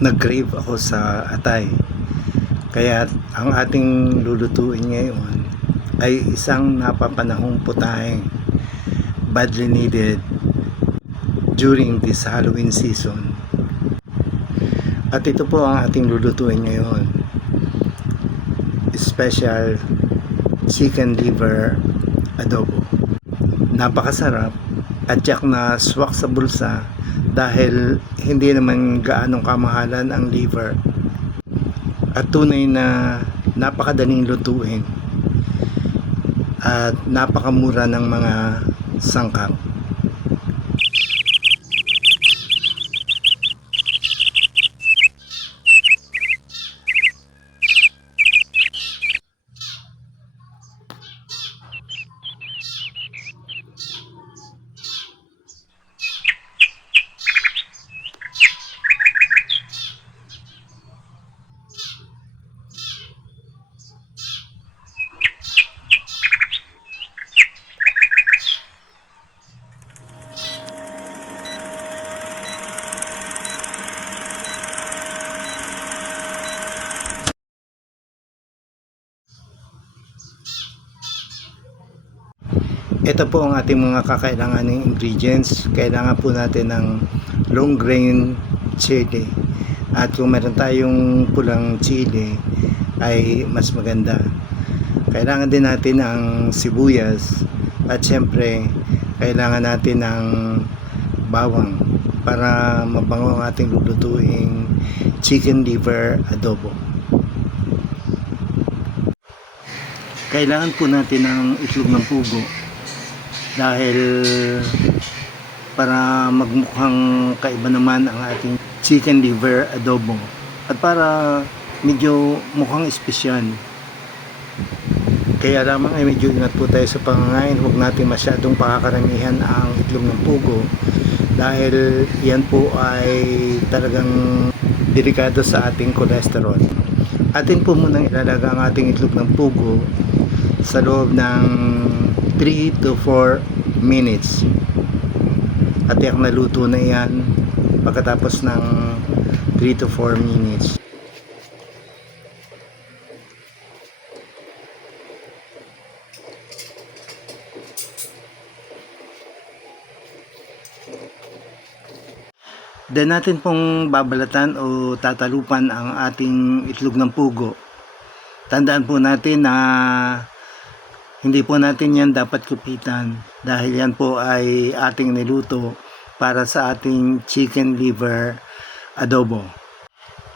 nag-crave ako sa atay. Kaya ang ating lulutuin ngayon ay isang napapanahong putahe, badly needed during this Halloween season. At ito po ang ating lulutuin ngayon. Special chicken liver adobo. Napakasarap at tiyak na swak sa bulsa dahil hindi naman gaanong kamahalan ang liver at tunay na napakadaling lutuin at napakamura ng mga sangkap. Ito po ang ating mga kakailanganing ingredients. Kailangan po natin ng long grain chili. At kung meron tayong pulang chili ay mas maganda. Kailangan din natin ng sibuyas. At syempre, kailangan natin ng bawang para mabango ang ating lulutuing chicken liver adobo. Kailangan po natin ng itlog ng pugo dahil para magmukhang kaiba naman ang ating chicken liver adobo at para medyo mukhang espesyal. Kaya lamang ay medyo ingat po tayo sa pangangain. Huwag natin masyadong pakakaramihan ang itlog ng pugo dahil yan po ay talagang delikado sa ating cholesterol. Atin po munang ilalaga ang ating itlog ng pugo sa loob ng 3 to 4 minutes at tiyak na luto na yan pagkatapos ng 3 to 4 minutes. Then natin pong babalatan o tatalupan ang ating itlog ng pugo. Tandaan po natin na hindi po natin yan dapat kupitan dahil yan po ay ating niluto para sa ating chicken liver adobo.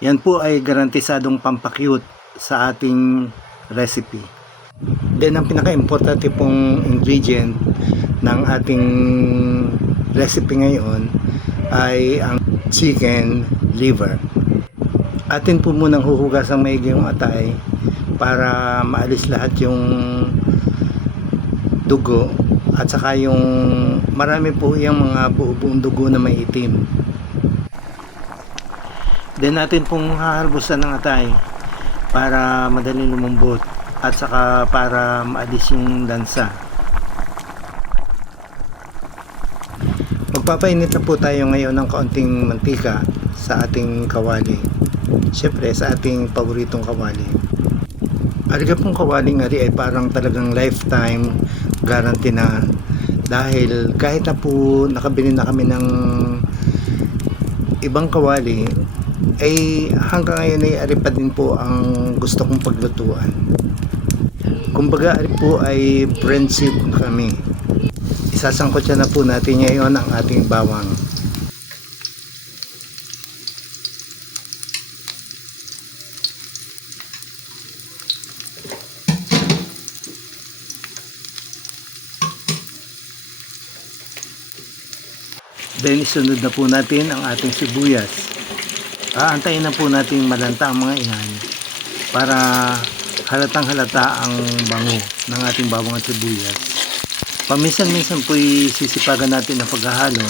Yan po ay garantisadong pampakyut sa ating recipe. Then ang pinaka-importante pong ingredient ng ating recipe ngayon ay ang chicken liver. Atin po munang huhugasang maigi yung atay para maalis lahat yung dugo at saka yung marami po yung mga buong dugo na may itim. Then natin pong haharbusan ng atay para madaling lumambot at saka para maalis yung lansa. Magpapainit na po tayo ngayon ng kaunting mantika sa ating kawali. Siyempre sa ating paboritong kawali. Ariga pong kawaling ari ay parang talagang lifetime guarantee na dahil kahit na po nakabili na kami ng ibang kawali ay hanggang ngayon ay ari pa din po ang gusto kong paglutuan. Kumbaga ari po ay friendship kami. Isasangkot na po natin ngayon ang ating bawang. Then isunod na po natin ang ating sibuyas. Aantayin na po natin malanta ang mga iyan para halatang halata ang bango ng ating bawang at sibuyas. Paminsan-minsan po sisipagan natin ang paghahalo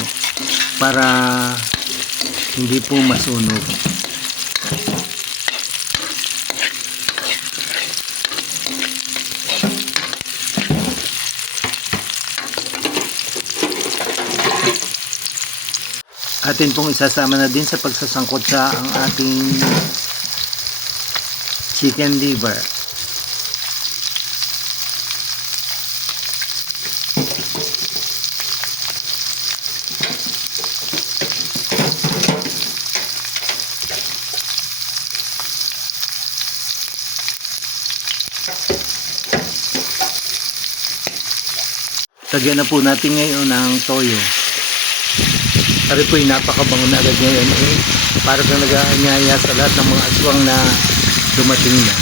para hindi po masunog. Atin pong isasama na din sa pagsasangkot sa ang ating chicken liver. Lagyan na po natin ngayon ng toyo. Pare po yung napakabango na agad ngayon para kang nag-aanyaya sa lahat ng mga aswang na dumating na.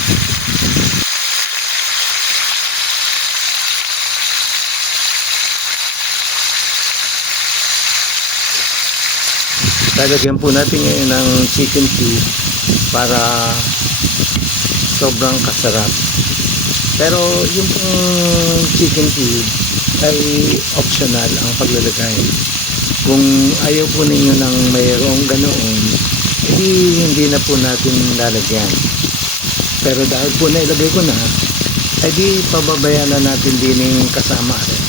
Lalagyan po natin ngayon ng chicken cube para sobrang kasarap. Pero yung chicken cube ay optional ang paglalagay. Kung ayaw po ninyo ng mayroong ganoon, hindi na po natin lalagyan. Pero dahil po nailagay ko na, ay di pababayaan na natin din yung kasama rin.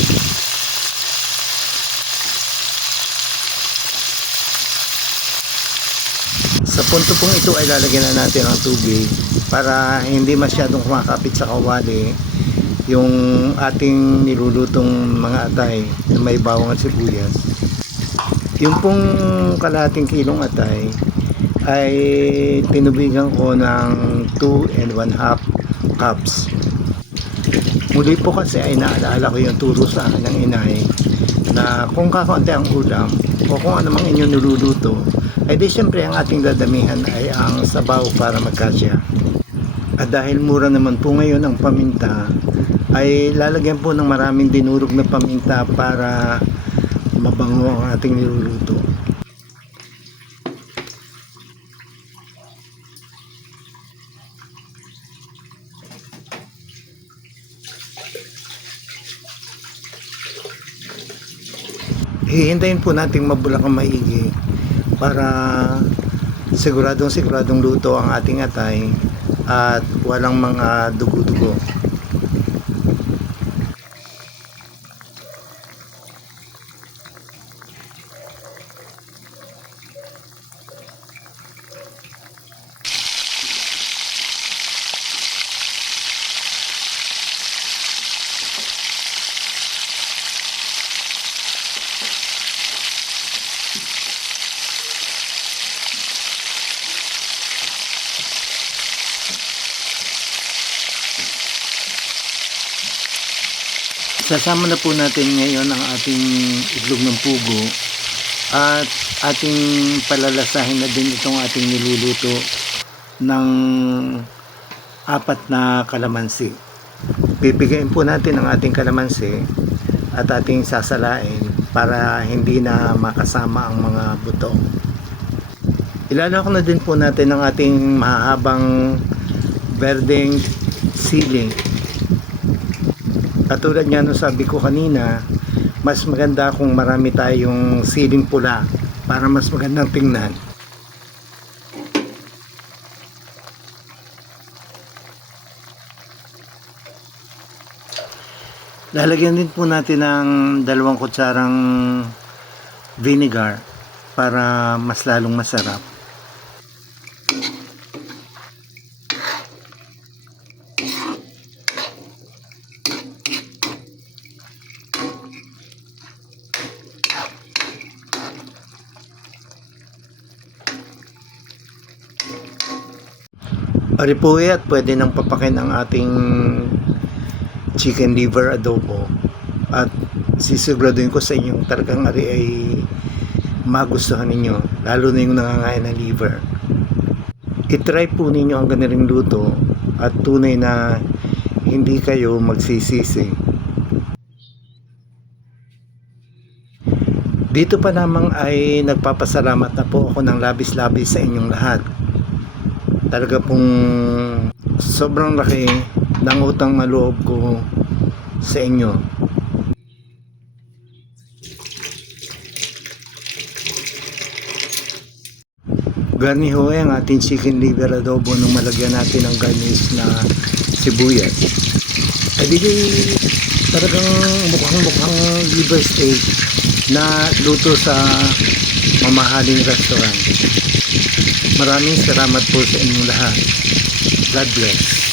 Sa punto pong ito ay lalagyan na natin ang tubig para hindi masyadong kumakapit sa kawali yung ating nilulutong mga atay na may bawang at sibuyas. Yung pong kalahating kilong atay ay tinubigan ko ng 2 1/2 cups. Muli po kasi ay naalala ko yung turo sa akin ng inay na kung kakaunti ang ulam o kung ano mang inyong niluluto, ay di syempre ang ating dadamihan ay ang sabaw para magkasya. At dahil mura naman po ngayon ang paminta, ay lalagyan po ng maraming dinurog na paminta para mabango ang ating niluluto. Hihintayin po nating mabulak ang maigi para siguradong luto ang ating atay at walang mga dugo-dugo. Sasama na po natin ngayon ang ating itlog ng pugo at ating palalasahin na din itong ating niluluto ng 4 na kalamansi. Pipigain po natin ang ating kalamansi at ating sasalain para hindi na makasama ang mga buto. Ilalako na din po natin ang ating mahahabang berdeng sili. Katulad nga nung sabi ko kanina, mas maganda kung marami tayong siling pula para mas magandang tingnan. Lalagyan din po natin ng 2 kutsarang vinegar para mas lalong masarap. Ari po at pwede nang papakin ang ating chicken liver adobo at sisiguraduhin ko sa inyo talagang ari ay magustuhan ninyo, lalo na yung nangangain ng liver. I-try po ninyo ang ganilang luto at tunay na hindi kayo magsisisi. Dito pa lamang ay nagpapasalamat na po ako ng labis-labis sa inyong lahat. Talaga pong sobrang laki ng utang na loob ko sa inyo. Garniho ang ating chicken liver adobo nung malagyan natin ng garnish na sibuyas. Ay di talagang mukhang liver steak na luto sa mamahaling restaurant. Maraming salamat po sa inyong lahat. God bless.